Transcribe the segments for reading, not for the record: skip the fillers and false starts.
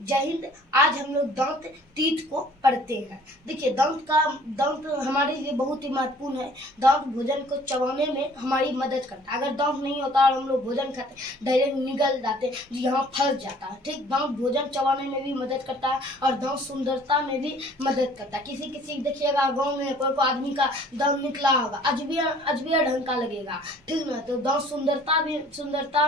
जय हिंद। आज हम लोग दांत टीथ को पढ़ते हैं। देखिए दांत हमारे लिए बहुत ही महत्वपूर्ण है। दांत भोजन को चबाने में हमारी मदद करता है। अगर दांत नहीं होता और हम लोग भोजन खाते डायरेक्ट निगल जाते, यहाँ फंस जाता है। ठीक, दांत भोजन चबाने में भी मदद करता है और दांत सुंदरता में भी मदद करता है। किसी देखिएगा गाँव में कोई आदमी का दांत निकला होगा, अजबिया ढंग का लगेगा, ठीक ना। तो दांत सुंदरता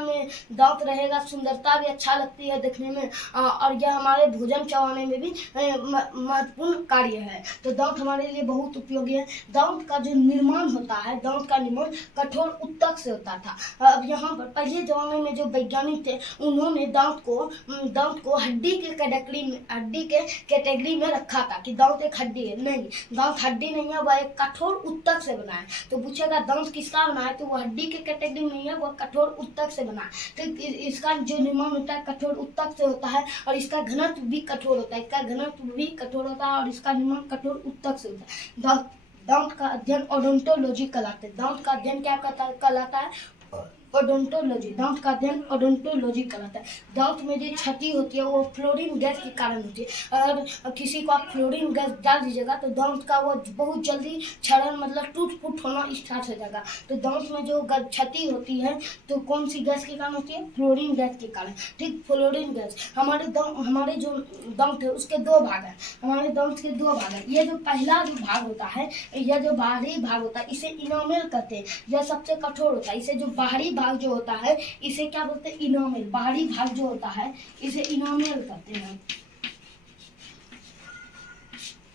में दांत रहेगा, सुंदरता भी अच्छा लगती है देखने में, और यह हमारे भोजन चबाने में भी महत्वपूर्ण कार्य है। तो दांत हमारे लिए बहुत उपयोगी है। दांत का जो निर्माण होता है, दांत का निर्माण कठोर उत्तक से होता था। अब यहाँ पर पहले जमाने में जो वैज्ञानिक थे, उन्होंने दांत को हड्डी के कैटेगरी में रखा था कि दांत एक हड्डी है। नहीं, दांत हड्डी नहीं है, वह एक कठोर उत्तक से बना है। तो पूछेगा दांत किसका बना है, तो वो हड्डी के कैटेगरी में नहीं है, वह कठोर उत्तक से बना है। तो इसका जो निर्माण होता है कठोर उत्तक से होता है और इसका घनत्व भी कठोर होता है। और इसका निर्माण कठोर उत्तक से होता है। दांत का अध्ययन ओडोंटोलॉजी कहलाता है। दांत का अध्ययन क्या कहलाता है? ओडोंटोलॉजी। दांत का अध्ययन ओडोंटोलॉजी कहलाता है। दांत में जो क्षति होती है वो फ्लोरीन गैस के कारण होती है। अगर किसी को आप फ्लोरीन गैस डाल दीजिएगा तो दांत का वो बहुत जल्दी क्षरण मतलब टूट फूट होना स्टार्ट हो जाएगा। तो दांत में जो क्षति होती है तो कौन सी गैस के कारण होती है? फ्लोरीन गैस के कारण। ठीक, फ्लोरीन गैस। हमारे जो दांत है उसके दो भाग हैं। हमारे दांत के दो भाग हैं। ये जो पहला जो भाग होता है, यह जो बाहरी भाग होता है, इसे इनामेल कहते हैं। यह सबसे कठोर होता है। इसे जो बाहरी भाग जो होता है इसे क्या बोलते हैं? इनामेल। बाहरी भाग जो होता है इसे इनामेल कहते हैं।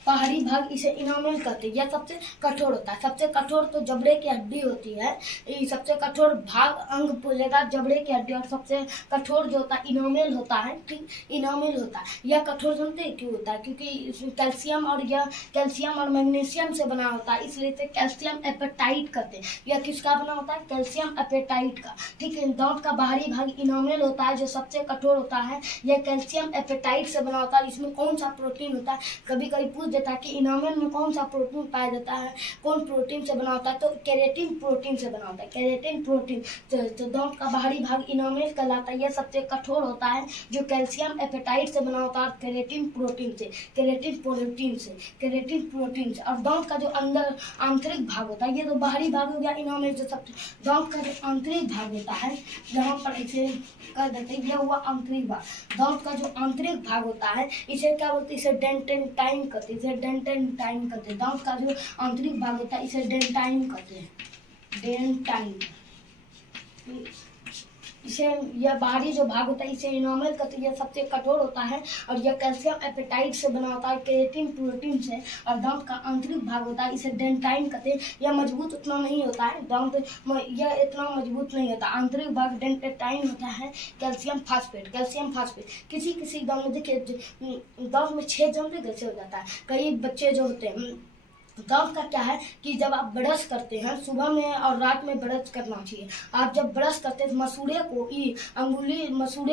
बाहरी भाग इसे इनामेल कहते हैं। यह सबसे कठोर होता है। सबसे कठोर तो जबड़े की हड्डी होती है। सबसे कठोर भाग अंग बोलेगा जबड़े की हड्डी, और सबसे कठोर जो होता है इनामेल होता है। ठीक, इनामेल होता है। यह कठोर जानते हैं क्यों होता है? क्योंकि इसमें कैल्शियम और मैग्नीशियम से बना होता है, इसलिए इसे कैल्शियम एपेटाइट कहते हैं। यह किसका बना होता है? कैल्शियम एपेटाइट का। ठीक है, दांत का बाहरी भाग इनामेल होता है जो सबसे कठोर होता है। यह कैल्शियम एपेटाइट से बना होता है। इसमें कौन सा प्रोटीन होता है? कभी पूछ देता है कि इनामेल में कौन सा प्रोटीन पाया जाता है, कौन प्रोटीन से बना होता है? तो केराटिन प्रोटीन से बना होता है। Keratin protein. तो दांत का बाहरी भाग इनामेल कहलाता है। यह सबसे कठोर होता है जो कैल्शियम एपेटाइट से बना होता है केराटिन प्रोटीन से। और दांत का जो अंदर आंतरिक भाग होता है, ये तो बाहरी भाग हो गया इनामेल जो सब। दांत का जो आंतरिक भाग होता है, यहाँ पर इसे कर देते हैं, यह हुआ आंतरिक भाग। दांत का जो आंतरिक भाग होता है इसे क्या बोलते हैं? इसे डेंटेंटाइन कहते हैं। दांत का जो आंतरिक भाग होता है इसे डेंटाइन कहते हैं। इसे यह बाहरी जो भाग होता है इसे इनामेल कहते हैं। यह सबसे कठोर होता है और यह कैल्शियम एपेटाइट से बना होता है केराटिन प्रोटीन से। और दांत का आंतरिक भाग होता है इसे डेंटाइन कहते हैं। यह मजबूत उतना नहीं होता है, दांत यह इतना मजबूत नहीं होता। आंतरिक भाग डेंटेटाइन होता है। Calcium phosphate. किसी दांत में देखिए दांत में छेद जमते कैसे हो जाता है। कई बच्चे जो होते हैं, दांत का क्या है कि जब आप ब्रश करते हैं सुबह में और रात में ब्रश करना चाहिए। आप जब ब्रश करते हैं मसूड़े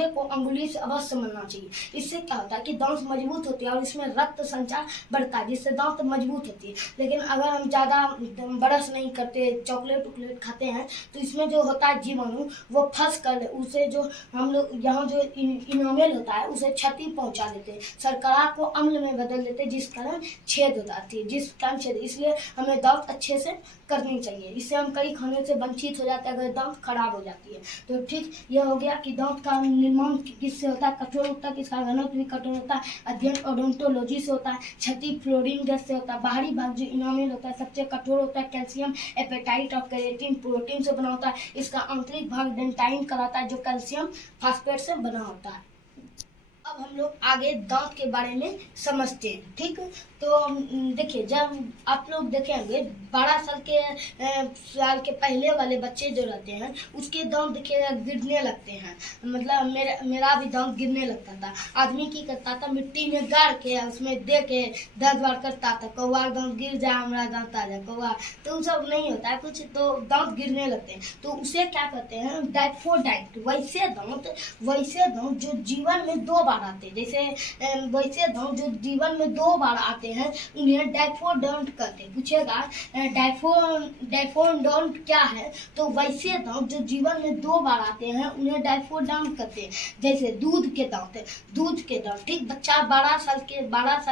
को अंगुली से अवश्य मलना चाहिए। इससे क्या होता है कि दांत मजबूत होती है और इसमें रक्त संचार बढ़ता है, जिससे दांत मजबूत होती है। लेकिन अगर हम ज़्यादा ब्रश नहीं करते, चॉकलेट खाते हैं, तो इसमें जो होता है जीवाणु वो फंस कर उसे जो हम लोग यहाँ जो इनामेल होता है उसे क्षति पहुँचा देते हैं, शर्करा को अम्ल में बदल देते हैं, जिस कारण छेद हो जाती है। इसलिए हमें दांत अच्छे से करनी चाहिए। इससे हम कई खाने से वंचित हो जाते हैं अगर दांत खराब हो जाती है। तो ठीक, यह हो गया कि दांत का निर्माण किससे होता है? कठोर होता है। इसका घनत्व भी कठोर होता है। अध्ययन ओडोंटोलॉजी से होता है। क्षति फ्लोरीन गैस से होता है। बाहरी भाग जो इनामेल होता है सबसे कठोर होता है। कैल्शियम एपेटाइट और केराटिन प्रोटीन से बना होता है। इसका आंतरिक भाग डेंटाइन कहलाता है जो कैल्शियम फास्फेट से बना होता है। अब हम लोग आगे दांत के बारे में समझते हैं। ठीक, तो देखिए जब आप लोग देखेंगे 12 साल के पहले वाले बच्चे जो रहते हैं उसके दांत देखिएगा गिरने लगते हैं। मतलब मेरा भी दांत गिरने लगता था। आदमी की करता था मिट्टी में गाड़ के उसमें दे के 10 बार करता था, कौवा दांत गिर जाए हमारा दांत आ जाए कौवा। तो वो सब नहीं होता है कुछ, तो दांत गिरने लगते हैं। तो उसे क्या कहते हैं? डाइफोडाइट। वैसे दांत जो जीवन में 2 बार आता आते। जैसे वैसे दांत जो जीवन में 2 बार आते हैं उन्हें डायफोडोंट कहते हैं। पूछेगा डायफोडोंट क्या है, तो वैसे दांत जो जीवन में 2 बार आते हैं उन्हें डायफोडोंट कहते हैं। जैसे दूध के दांत, ठीक, बच्चा 12 साल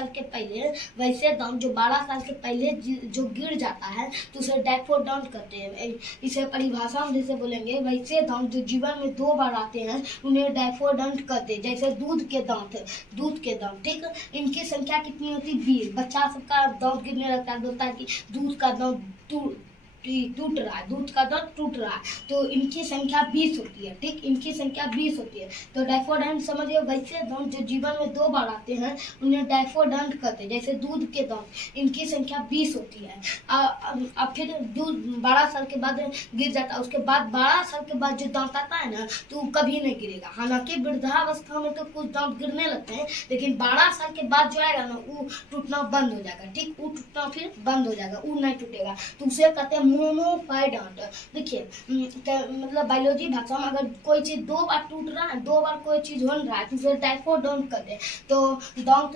के पहले वैसे दांत जो 12 साल के पहले जो गिर जाता है तो उसे डायफोडोंट कहते हैं। इसे परिभाषा में जैसे बोलेंगे, वैसे दांत जो जीवन में 2 बार आते हैं उन्हें डायफोडोंट कहते हैं। जैसे दूध के दांत, ठीक, इनकी संख्या कितनी होती है? 20। बच्चा सबका दांत गिरने लगता है, बोलता है कि दूध का दांत टूट रहा है, दूध का दांत टूट रहा है, तो इनकी संख्या 20 होती है। ठीक, इनकी संख्या 20 होती है। तो डायफोडोंट समझिए, वैसे दांत जो जीवन में 2 बार आते हैं उन्हें डायफोडोंट कहते हैं। जैसे दूध के दांत, इनकी संख्या 20 होती है। अब फिर दूध 12 साल के बाद गिर जाता है, उसके बाद 12 साल के बाद जो दांत आता है ना तो कभी नहीं गिरेगा। हालांकि वृद्धावस्था में तो कुछ दांत गिरने लगते हैं, लेकिन 12 साल के बाद जो आएगा ना वो टूटना बंद हो जाएगा। ठीक, वो टूटना फिर बंद हो जाएगा, वो नहीं टूटेगा, तो उसे कहते हैं मोनोफाइडोंट। देखिए मतलब बायोलॉजी भाषा में अगर कोई चीज 2 बार टूट रहा है, 2 बार कोई चीज हो रहा है तो उसे डायफोडोंट कहते हैं। तो दांत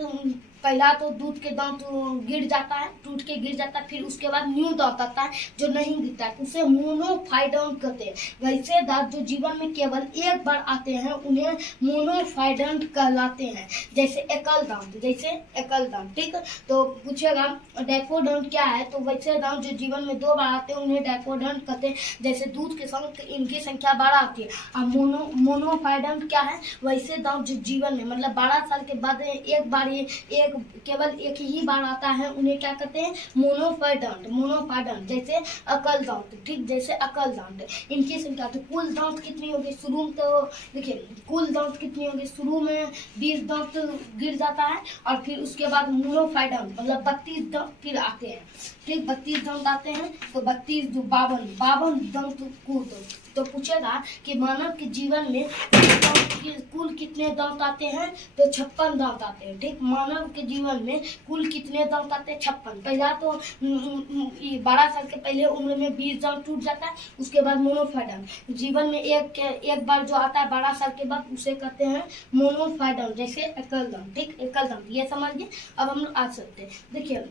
पहला तो दूध के दांत गिर जाता है, टूट के गिर जाता है, फिर उसके बाद न्यू दांत आता है जो नहीं गिरता है, उसे मोनोफाइडोंट कहते हैं। वैसे दांत जो जीवन में केवल 1 बार आते हैं उन्हें मोनोफाइडोंट कहलाते हैं। जैसे एकल दांत, ठीक। तो पूछेगा डायफोडोंट क्या है, तो वैसे दांत जो जीवन में 2 बार आते हैं उन्हें डायफोडोंट कहते हैं। जैसे दूध के संग इनकी संख्या 12 आती है। अब मोनोफाइडोंट क्या है, वैसे दांत जो जीवन में मतलब 12 साल के बाद केवल एक ही बार आता है उन्हें क्या कहते हैं? मोनोफाइडोंट। जैसे अकल दांत, ठीक, जैसे अकल दांत, इनकी संख्या तो कुल दांत कितनी होगी? शुरू में तो देखिए कुल दांत कितनी होगी, शुरू में 20 दांत गिर जाता है और फिर उसके बाद मोनोफाइडोंट मतलब 32 दांत फिर आते हैं। ठीक, 32 दांत आते हैं, तो 32 जो 52 दांत तो पूछेगा कि मानव के जीवन में कुल कितने दांत आते हैं, तो 56 दांत आते हैं। ठीक, मानव के जीवन में कुल कितने दांत आते हैं? 56। पहला तो 12 साल के पहले उम्र में 20 दांत टूट जाता है, उसके बाद मोनोफाइडोंट जीवन में एक बार जो आता है 12 साल के बाद उसे कहते हैं मोनोफाइडोंट। जैसे एकल दांत, ठीक, एकल दांत ये समझिए। अब हम लोग आ सकते हैं, देखिए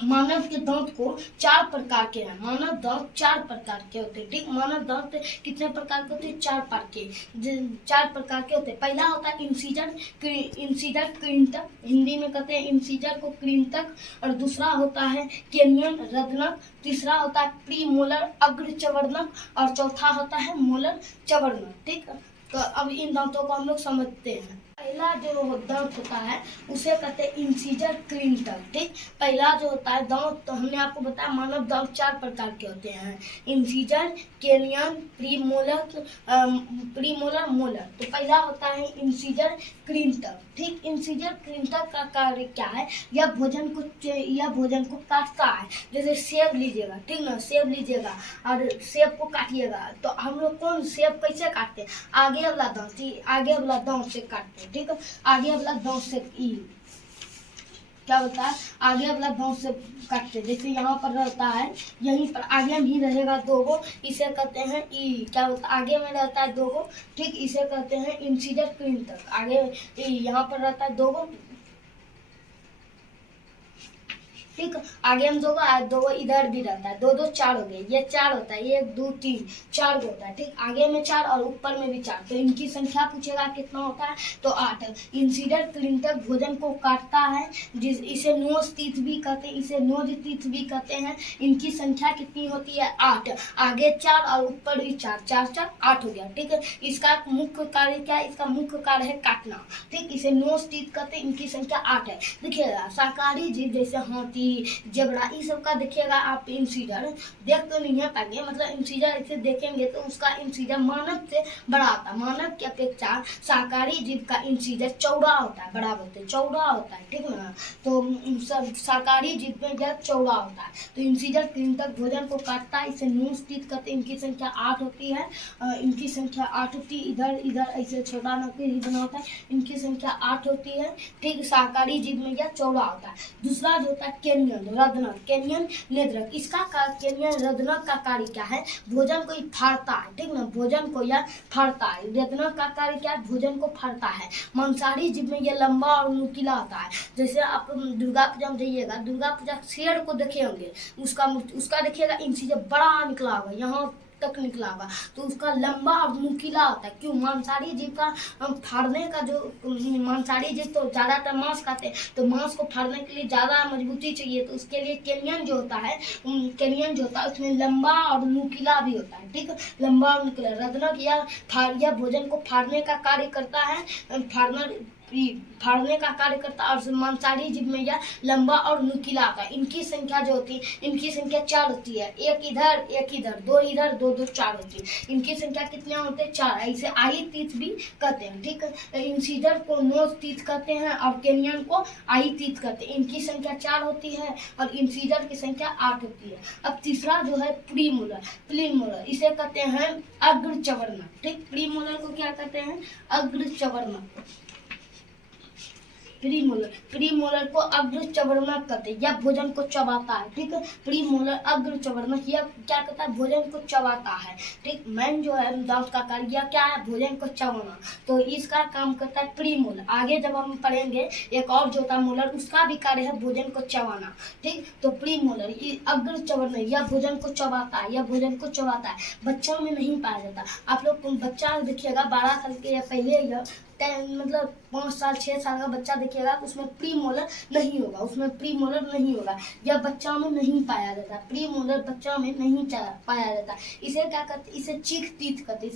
मानव के दांत को 4 प्रकार के हैं। मानव दांत 4 प्रकार के होते हैं। ठीक, मानव दांत कितने प्रकार के होते हैं? 4 प्रकार के होते हैं। पहला होता है इंसीजर कृंतक, हिंदी में कहते हैं इंसीजर को कृंतक। और दूसरा होता है कैनियन रत्नक, तीसरा होता है प्रीमोलर अग्र चवर्णक और चौथा होता है मोलर चवर्णक। ठीक, तो अब इन दांतों को हम लोग समझते हैं। पहला जो दांत होता है उसे कहते हैं इंसीजर कृंतक। ठीक, पहला जो होता है दांत, तो हमने आपको बताया मानव दांत 4 प्रकार के होते हैं, इंसीजर, कैनियन, प्रीमोलर, मोलर। तो पहला होता है इंसीजर कृंतक। ठीक, इंसीजर कृंतक का कार्य क्या है? यह भोजन को काटता है। जैसे सेब लीजिएगा, ठीक ना, सेब लीजिएगा और सेब को काटिएगा, तो हम लोग कौन सेब कैसे काटते हैं? आगे वाला दांत से काटते हैं। ठीक है, आगे वाला दांत से क्या होता है? आगे वाला दांत से काटते। जैसे यहाँ पर रहता है, यहीं पर आगे में ही रहेगा 2 गो, इसे कहते हैं क्या होता है? आगे में रहता है 2 गो, ठीक, इसे कहते हैं इंसीजर कृंतक। आगे यहाँ पर रहता है 2 गो, ठीक, आगे हम 2 गो इधर भी रहता है, 2 4 हो गए, ये 4 होता है, 1 2 3 4 होता है। ठीक, आगे में 4 और ऊपर में भी 4, तो इनकी संख्या पूछेगा कितना होता है, तो 8। इंसीजर कृंतक भोजन को काटता है, इसे नोज टीथ भी कहते हैं। इनकी संख्या कितनी होती है? 8। आगे 4 और ऊपर भी 4, 4 4 8 हो गया। ठीक है, इसका मुख्य कार्य क्या है? इसका मुख्य कार्य है काटना। ठीक, इसे नोज टीथ कहते हैं। इनकी संख्या 8 है। देखिएगा शाकाहारी जीव जैसे हाथी, जेबरा, इस सब का देखिएगा आप इंसीजर देख तो नहीं है पाएंगे, मतलब इंसीजर ऐसे देखेंगे तो उसका इंसीजर मानव से बड़ा होता है। मानव की अपेक्षा शाकाहारी जीव का इंसीजर चौड़ा होता है, बड़ा बोलते चौड़ा होता है। ठीक ना, तो शाकाहारी जीव में यह चौड़ा होता है। तो इंसीजर कृंतक भोजन को काटता है, इसे नोज टीथ कहते हैं। इनकी संख्या 8 होती है। इधर ऐसे छोटा नौकरी बना होता है, इनकी संख्या 8 होती है। ठीक, शाकाहारी जीव में यह चौड़ा होता है। दूसरा जो होता है केनियन रदनक, केनियन नेत्रक। इसका केनियन रदनक का कार्य क्या है? भोजन को फाड़ता है, ठीक ना, भोजन को यह फाड़ता है। रदनक का कार्य क्या है? भोजन को फाड़ता है। मांसाहारी जीव में यह लंबा और नुकीला होता है। जैसे आप दुर्गा पूजा में जाइएगा, दुर्गा पूजा शेर को देखे होंगे, उसका देखिएगा इंसिजर बड़ा निकला होगा, यहाँ तक निकला होगा, तो उसका लंबा और नुकीला होता है। क्यों? मांसाहारी जीव का फाड़ने का जो मांसाहारी जीव तो ज्यादातर मांस खाते हैं, तो मांस को फाड़ने के लिए ज्यादा मजबूती चाहिए, तो उसके लिए केनियन जो होता है उसमें लंबा और नुकीला भी होता है, ठीक है, लंबा और नुकीला। रदनक या भोजन को फाड़ने का कार्य करता है, फाड़ने का कार्य करता है, और मांसाहारी जीव में यह लंबा और नुकीला होता है। इनकी संख्या जो होती है, इनकी संख्या 4 होती है, एक इधर, दो इधर, दो 4 होती है। इनकी संख्या कितने होते हैं? 4। इसे आई तीत भी कहते हैं, ठीक है। इंसीजर को नोज तीत कहते हैं और केनियन को आई तीत कहते हैं। इनकी संख्या 4 होती है और इंसीजर की संख्या 8 होती है। अब तीसरा जो है प्रीमोलर, इसे कहते हैं अग्रचवर्णक, ठीक। प्रीमोलर को क्या कहते हैं? अग्रचवर्णक। प्रीमोलर को अग्रचवर्णक कहते हैं, यह भोजन को चबाता है, ठीक है। प्रीमोलर अग्रचवर्णक यह क्या करता है? भोजन को चबाता है, ठीक। मैन जो है दांत का कार्य क्या है? भोजन को चबाना, तो इसका काम करता है प्रीमोलर। आगे जब हम पढ़ेंगे एक और जो होता है मोलर, उसका भी कार्य है भोजन को चबाना, ठीक। तो प्रीमोलर अग्रचवर्णक यह भोजन को चबाता है, यह भोजन को चबाता है। बच्चों में नहीं पाया जाता। आप लोग बच्चा देखिएगा 12 साल के या पहले मतलब 5 साल 6 साल का बच्चा देखिएगा तो उसमें प्रीमोलर नहीं होगा, उसमें प्रीमोलर नहीं होगा। यह बच्चा में नहीं पाया जाता, प्रीमोलर बच्चा में नहीं पाया जाता। इसे क्या कहते? इसे चीख तीत कहते,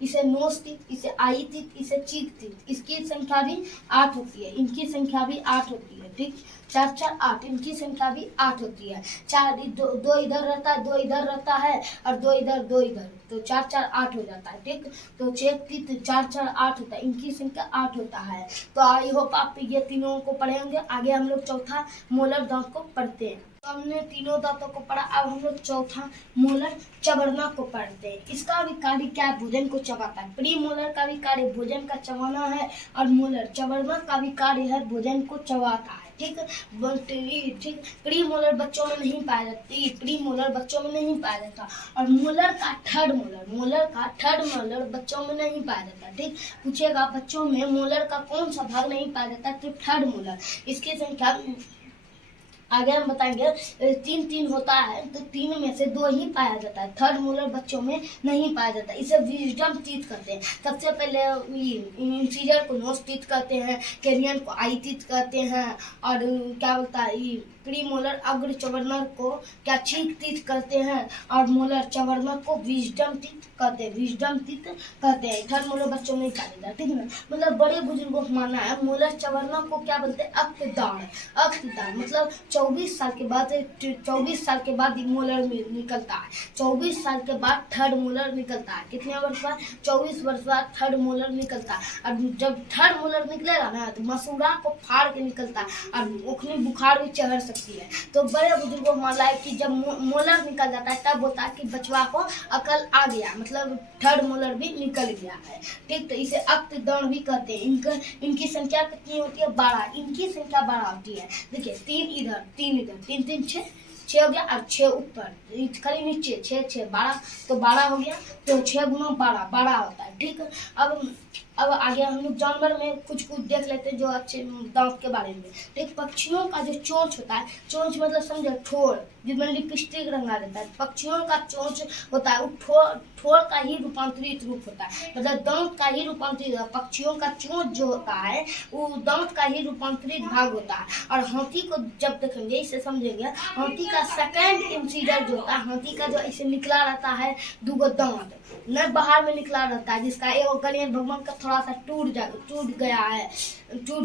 इसे नोज तीत, इसे आई तीत, इसे चीख तीत। इसकी संख्या भी 8 होती है, इनकी संख्या भी 8 होती है, ठीक। 4 4 8, इनकी संख्या भी 8 होती है। 4 दो इधर रहता है, 2 इधर रहता है और 2 इधर, 2 इधर, तो 4 4 8 हो जाता है, ठीक। तो चेक तीत 4 4 8 होता है, इनकी संख्या 8 होता है। तो आई होप आप ये तीनों को पढ़े होंगे। आगे हम लोग चौथा मोलर दांत को पढ़ते हैं। तो हमने तीनों दांतों को पढ़ा, अब हम लोग चौथा मोलर चबरना को पढ़ते हैं। इसका भी कार्य क्या है? भोजन को चबाता है। प्री मोलर का भी कार्य भोजन का चबाना है और मोलर चबरना का भी कार्य है भोजन को चबाता है, ठीक। प्री मोलर बच्चों में नहीं पाया जाती, प्री मोलर बच्चों में नहीं पाया जाता। और मोलर का थर्ड मोलर बच्चों में नहीं पाया जाता, ठीक। पूछेगा बच्चों में मोलर का कौन सा भाग नहीं पाया जाता? तो थर्ड मोलर। इसकी संख्या आगे हम बताएंगे। 3 होता है तो 3 में से 2 ही पाया जाता है। थर्ड मोलर बच्चों में नहीं पाया जाता, इसे विजडम टीथ कहते हैं। सबसे पहले इंसीजर को नोज टीथ कहते हैं, केनियन को आई टीथ कहते हैं, और क्या बोलता है प्री मोलर अग्र चवर्णक को क्या चीक टीथ कहते हैं, और मोलर चवर्णक को विजडम टीथ कहते हैं। थर्ड मोलर बच्चों में पाया जाता है, ठीक है। मतलब बड़े बुजुर्गों को मानना है मोलर चवर्णक को क्या बोलते हैं? अक्तदान। मतलब 24 साल के बाद मोलर निकलता है। 24 साल के बाद थर्ड मोलर निकलता है। कितने वर्ष बाद? 24 वर्ष बाद थर्ड मोलर निकलता है। और जब थर्ड मोलर निकलेगा ना तो मसूड़ा को फाड़ के निकलता है और उखनी बुखार भी चढ़ सकती है। तो बड़े बुजुर्गों को मानना है कि जब मोलर निकल जाता है तब होता है कि बचवा को अकल आ गया, मतलब थर्ड मोलर भी निकल गया है, ठीक। तो इसे अक्तदान भी कहते हैं। इनकी संख्या कितनी होती है? 12। इनकी संख्या 12 होती है। देखिए 3 इधर 3 3 6 हो गया और 6 ऊपर खाली नीचे 6 6 12, तो 12 हो गया। तो 6 गुना 12 होता है, ठीक। अब आगे हम लोग जानवर में कुछ देख लेते हैं जो अच्छे दांत के बारे में, ठीक। पक्षियों का जो चोंच होता है, चोंच मतलब समझो ठोर, जिसमें लिपस्टिक रंगा देता है। पक्षियों का चोंच होता है वो ठोर का ही रूपांतरित रूप होता है, मतलब दांत का ही रूपांतरित। पक्षियों का चोंच जो होता है वो दांत का ही रूपांतरित भाग होता है। और हाथी को जब देखेंगे इसे समझेंगे, हाथी का सेकंड इंसीजर जो होता है, हाथी का जो ऐसे निकला रहता है 2 दांत न बाहर में निकला रहता है, जिसका एक गणेश भगवान का थोड़ा सा टूट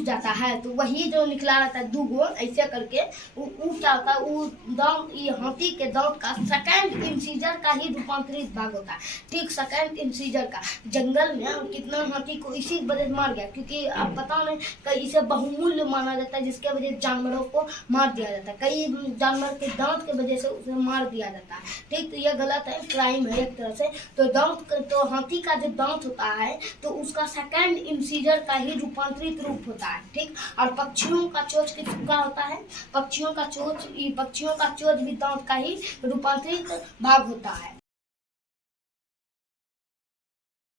जाता है, तो वही जो निकला रहता है 2 ऐसे करके वो क्या होता है? वो दांत, ये हाथी के दांत का सेकंड इंसीजर का ही रूपांतरित भाग होता है, ठीक। सेकंड इंसीजर का जंगल में कितना हाथी को इसी वजह से मार गया, क्योंकि अब पता नहीं कई इसे बहुमूल्य माना जाता है, जिसके वजह से जानवरों को मार दिया जाता है। कई जानवर के दांत के वजह से उसे मार दिया जाता है, ठीक। तो यह गलत है, क्राइम है एक तरह से। तो हाथी का जो दांत होता है तो उसका सेकंड इंसीजर का ही रूपांतरित रूप होता है, ठीक। और पक्षियों का चोंच किसका होता है? पक्षियों का चोंच भी दांत का ही रूपांतरित भाग होता है।